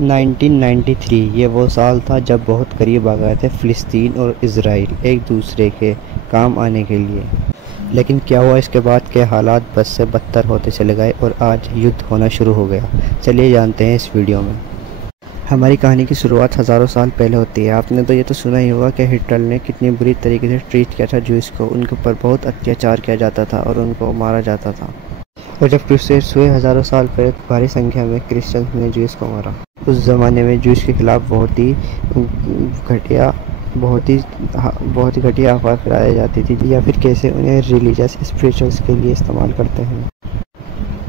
1993 ये वो साल था जब बहुत करीब आ गए थे फ़िलिस्तीन और इज़राइल एक दूसरे के काम आने के लिए। लेकिन क्या हुआ इसके बाद के हालात बद से बदतर होते चले गए और आज युद्ध होना शुरू हो गया। चलिए जानते हैं इस वीडियो में। हमारी कहानी की शुरुआत हज़ारों साल पहले होती है। आपने तो ये तो सुना ही होगा कि हिटलर ने कितनी बुरी तरीके से ट्रीट किया था ज्यूज़ को। उनके ऊपर बहुत अत्याचार किया जाता था और उनको मारा जाता था। और जब क्रूसेड्स हुए हज़ारों साल पहले भारी संख्या में क्रिश्चियंस ने ज्यूज़ को मारा। उस ज़माने में ज्यूज़ के खिलाफ बहुत ही घटिया अफवाह फैलाई जाती थी, या फिर कैसे उन्हें रिलीजियस स्पिरिचुअल्स के लिए इस्तेमाल करते हैं।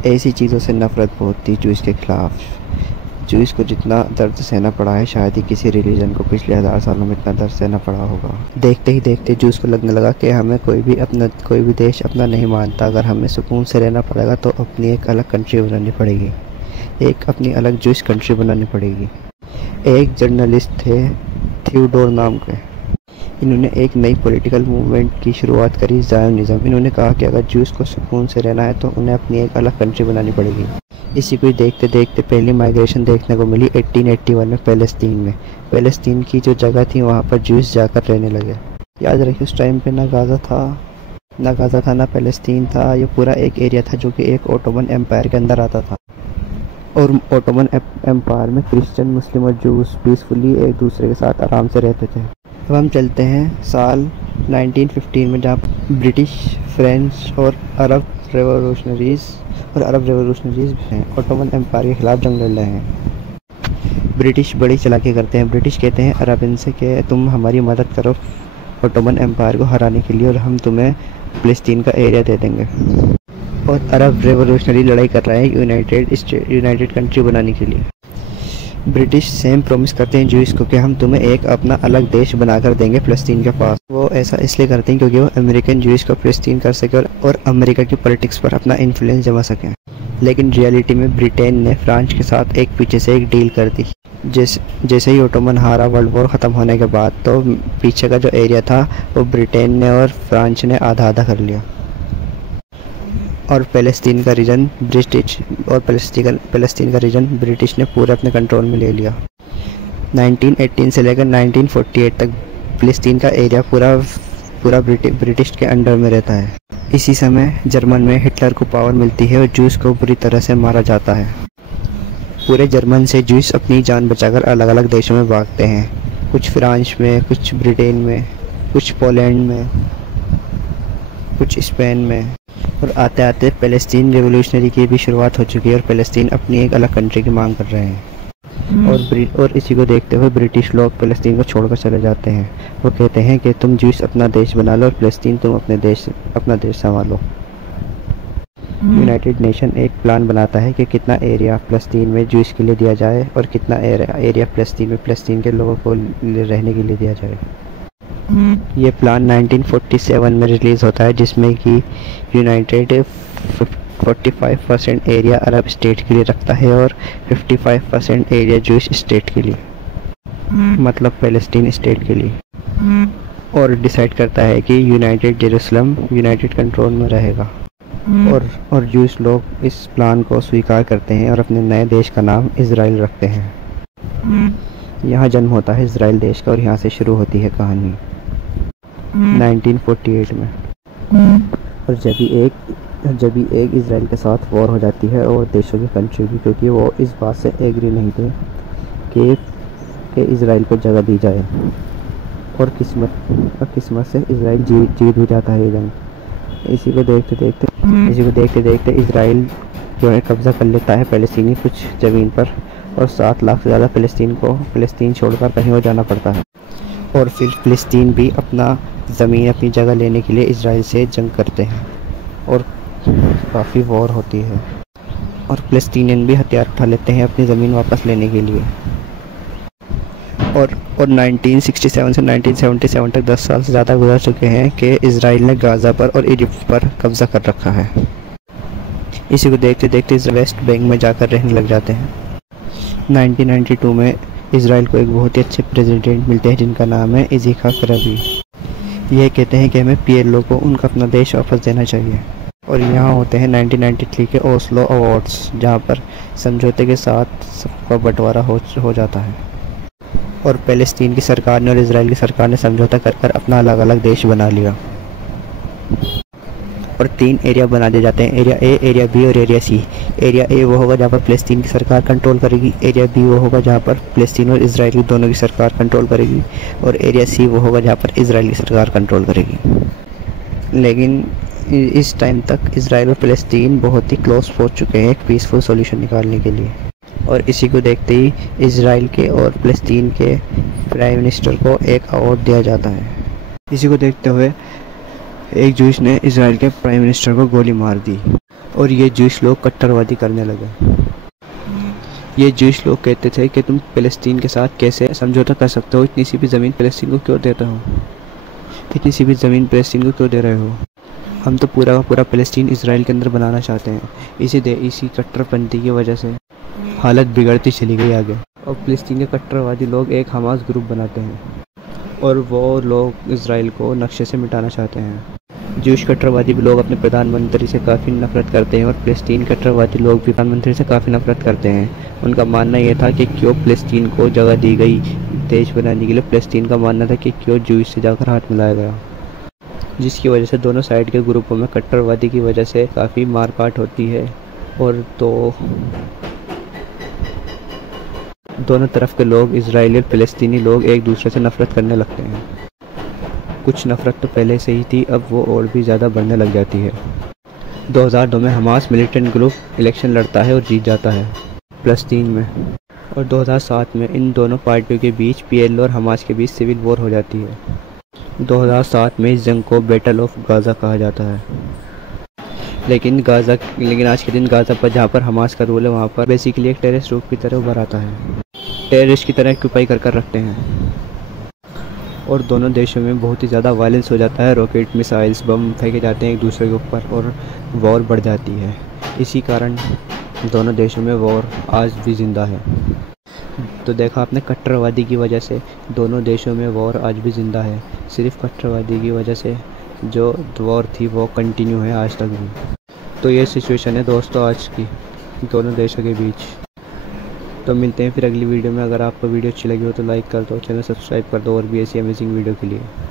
ऐसी चीज़ों से नफ़रत बहुत थी ज्यूज़ के खिलाफ। ज्यूज़ को जितना दर्द सहना पड़ा है शायद ही किसी रिलीजन को पिछले 1000 सालों में इतना दर्द सहना पड़ा होगा। देखते ही देखते ज्यूज़ को लगने लगा कि हमें कोई भी देश अपना नहीं मानता। अगर हमें सुकून से रहना पड़ेगा तो अपनी एक अलग कंट्री बनानी पड़ेगी, एक अपनी अलग ज्यूज़ कंट्री बनानी पड़ेगी। एक जर्नलिस्ट थे थियोडोर नाम के। इन्होंने एक नई पॉलिटिकल मूवमेंट की शुरुआत करी, ज़ायोनिज़्म। इन्होंने कहा कि अगर ज्यूज़ को सुकून से रहना है तो उन्हें अपनी एक अलग कंट्री बनानी पड़ेगी। इसी को देखते देखते पहली माइग्रेशन देखने को मिली 1881 में पैलेस्तीन में। पैलेस्तीन की जो जगह थी वहाँ पर ज्यूज़ जाकर रहने लगे। याद रखिए उस टाइम पे ना गाज़ा था ना पैलेस्तीन था। ये पूरा एक एरिया था जो कि एक ओटोमन एम्पायर के अंदर आता था। और ओटोमन एम्पायर में क्रिश्चियन, मुस्लिम और ज्यूज़ पीसफुली एक दूसरे के साथ आराम से रहते थे। अब हम चलते हैं साल 1915 में, जहाँ ब्रिटिश, फ्रेंच और अरब रेवोल्यूशनरीज हैं ओटोमन एम्पायर के खिलाफ जंग लड़ रहे हैं। ब्रिटिश बड़ी चालाकी करते हैं। ब्रिटिश कहते हैं अरब इनसे कि तुम हमारी मदद करो ओटोमन एम्पायर को हराने के लिए और हम तुम्हें फ़िलिस्तीन का एरिया दे देंगे। और अरब रेवोल्यूशनरी लड़ाई कर रहे हैं यूनाइटेड कंट्री बनाने के लिए। ब्रिटिश सेम प्रॉमिस करते हैं ज्यूज़ को कि हम तुम्हें एक अपना अलग देश बनाकर देंगे फ़िलिस्तीन के पास। वो ऐसा इसलिए करते हैं क्योंकि वो अमेरिकन ज्यूज़ को फ़िलिस्तीन कर सके और अमेरिका की पॉलिटिक्स पर अपना इन्फ्लुएंस जमा सकें। लेकिन रियलिटी में ब्रिटेन ने फ्रांस के साथ एक पीछे से एक डील कर दी। जैसे ही ओटोमन हारा वर्ल्ड वॉर ख़त्म होने के बाद, तो पीछे का जो एरिया था वो ब्रिटेन ने और फ्रांस ने आधा आधा कर लिया। और पैलेस्तीन का रीजन ब्रिटिश ने पूरे अपने कंट्रोल में ले लिया। 1918 से लेकर 1948 तक फ़िलिस्तीन का एरिया पूरा ब्रिटिश के अंडर में रहता है। इसी समय जर्मन में हिटलर को पावर मिलती है और ज्यूज़ को बुरी तरह से मारा जाता है। पूरे जर्मन से ज्यूज़ अपनी जान बचाकर अलग अलग देशों में भागते हैं। कुछ फ्रांस में, कुछ ब्रिटेन में, कुछ पोलैंड में, कुछ स्पेन में। और आते आते पैलेस्तीन रेवोल्यूशनरी की भी शुरुआत हो चुकी है और पैलेस्तीन अपनी एक अलग कंट्री की मांग कर रहे हैं। और इसी को देखते हुए ब्रिटिश लोग पैलेस्तीन को छोड़कर चले जाते हैं। वो कहते हैं कि तुम ज्यूज़ अपना देश बना लो और पैलेस्तीन तुम अपना देश संभालो। यूनाइटेड नेशन एक प्लान बनाता है कि कितना एरिया फ़िलिस्तीन में ज्यूज़ के लिए दिया जाए और कितना एरिया फ़िलिस्तीन के लोगों को रहने के लिए दिया जाए। ये प्लान 1947 में रिलीज़ होता है, जिसमें कि यूनाइटेड 45% एरिया अरब स्टेट के लिए रखता है और 55% एरिया ज्यूइश स्टेट के लिए, मतलब पैलेस्टीन स्टेट के लिए। और डिसाइड करता है कि यूनाइटेड जेरूसलम यूनाइटेड कंट्रोल में रहेगा। और ज्यूइश लोग इस प्लान को स्वीकार करते हैं और अपने नए देश का नाम इज़राइल रखते हैं। यहाँ जन्म होता है इज़राइल देश का और यहाँ से शुरू होती है कहानी 1948 में। और जब भी एक इज़राइल के साथ वॉर हो जाती है और देशों की कंट्री की, क्योंकि वो इस बात से एग्री नहीं थे कि इज़राइल को जगह दी जाए। और किस्मत से इज़राइल जीत भी जाता है ये जंग। इसी को देखते देखते इज़राइल जो है कब्ज़ा कर लेता है पैलेस्तीनी कुछ ज़मीन पर, और 7 लाख से ज़्यादा फ़िलिस्तीन छोड़कर कहीं और जाना पड़ता है। और फिर फ़िलिस्तीन भी अपनी जगह लेने के लिए इज़राइल से जंग करते हैं और काफ़ी वॉर होती है। और फ़िलिस्तीनियन भी हथियार उठा लेते हैं अपनी ज़मीन वापस लेने के लिए। और 1967 से 1977 तक 10 साल से ज़्यादा गुजर चुके हैं कि इज़राइल ने गाज़ा पर और इजिप्ट पर कब्ज़ा कर रखा है। इसी को देखते देखते वेस्ट बैंक में जाकर रहने लग जाते हैं। 1992 में इज़राइल को एक बहुत ही अच्छे प्रेसिडेंट मिलते हैं जिनका नाम है इज़हाक रबीन। ये कहते हैं कि हमें PLO को उनका अपना देश वापस देना चाहिए। और यहाँ होते हैं 1993 के ओस्लो अवार्ड्स, जहाँ पर समझौते के साथ सबका बंटवारा हो जाता है और फ़लस्तीन की सरकार ने और इजराइल की सरकार ने समझौता कर कर अपना अलग अलग देश बना लिया और 3 एरिया बना दिए जाते हैं, एरिया ए, एरिया बी और एरिया सी। एरिया ए वो होगा जहाँ पर फ़लस्तीन की सरकार कंट्रोल करेगी, एरिया बी वो होगा जहाँ पर फ़लस्तीन और इजराइल की दोनों की सरकार कंट्रोल करेगी और एरिया सी वो होगा जहाँ पर इजराइल की सरकार कंट्रोल करेगी। लेकिन इस टाइम तक इजराइल और फ़लस्तीन बहुत ही क्लोज पहुँच चुके हैं एक पीसफुल सॉल्यूशन निकालने के लिए और इसी को देखते ही इजराइल के और फ़लस्तीन के प्राइम मिनिस्टर को एक अवार्ड दिया जाता है। इसी को देखते हुए एक जूस ने इजराइल के प्राइम मिनिस्टर को गोली मार दी और ये जूस लोग कट्टरवादी करने लगे। ये जूस लोग कहते थे कि तुम फ़लस्तीन के साथ कैसे समझौता कर सकते हो, इतनी सी भी ज़मीन फ़लस्तीन को क्यों देते हो, इतनी सी भी ज़मीन फ़लस्तीन को क्यों दे रहे हो, हम तो पूरा का पूरा फ़लस्तीन इजराइल के अंदर बनाना चाहते हैं। इसी कट्टरपंथी की वजह से हालत बिगड़ती चली गई आगे और फ़लस्तीन के कट्टरवादी लोग एक हमास ग्रुप बनाते हैं और वो लोग इजराइल को नक्शे से मिटाना चाहते हैं। जूश कट्टरवादी लोग अपने प्रधानमंत्री से काफ़ी नफरत करते हैं और फ़लस्तीन कट्टरवादी लोग भी प्रधानमंत्री से काफ़ी नफरत करते हैं। उनका मानना ये था कि क्यों फ़लस्तीन को जगह दी गई देश बनाने के लिए, फ़लस्तीन का मानना था कि क्यों जूश से जाकर हाथ मिलाया गया, जिसकी वजह से दोनों साइड के ग्रुपों में कट्टरवादी की वजह से काफ़ी मारकाट होती है और तो दोनों तरफ के लोग, इजरायली और फ़लस्तीनी लोग, एक दूसरे से नफरत करने लगते हैं। कुछ नफरत तो पहले से ही थी, अब वो और भी ज़्यादा बढ़ने लग जाती है। 2002 में हमास मिलिटेंट ग्रुप इलेक्शन लड़ता है और जीत जाता है फ़लस्तीन में और 2007 में इन दोनों पार्टियों के बीच PLO और हमास के बीच सिविल वॉर हो जाती है। 2007 में इस जंग को बैटल ऑफ गाज़ा कहा जाता है। लेकिन आज के दिन गाज़ा पर, जहाँ पर हमास का रूल है, वहाँ पर बेसिकली एक टेररिस्ट ग्रुप की तरह उभर आता है, टेररिस्ट की तरह ऑक्यूपाई कर रखते हैं और दोनों देशों में बहुत ही ज़्यादा वायलेंस हो जाता है। रॉकेट, मिसाइल्स, बम फेंके जाते हैं एक दूसरे के ऊपर और वॉर बढ़ जाती है। इसी कारण दोनों देशों में वॉर आज भी ज़िंदा है। तो देखा आपने, कट्टरवादी की वजह से दोनों देशों में वॉर आज भी ज़िंदा है। सिर्फ कट्टरवादी की वजह से जो वॉर थी वो कंटिन्यू है आज तक भी। तो ये सिचुएशन है दोस्तों आज की दोनों देशों के बीच। तो मिलते हैं फिर अगली वीडियो में। अगर आपको वीडियो अच्छी लगी हो तो लाइक कर दो, चैनल सब्सक्राइब कर दो और भी ऐसी अमेजिंग वीडियो के लिए।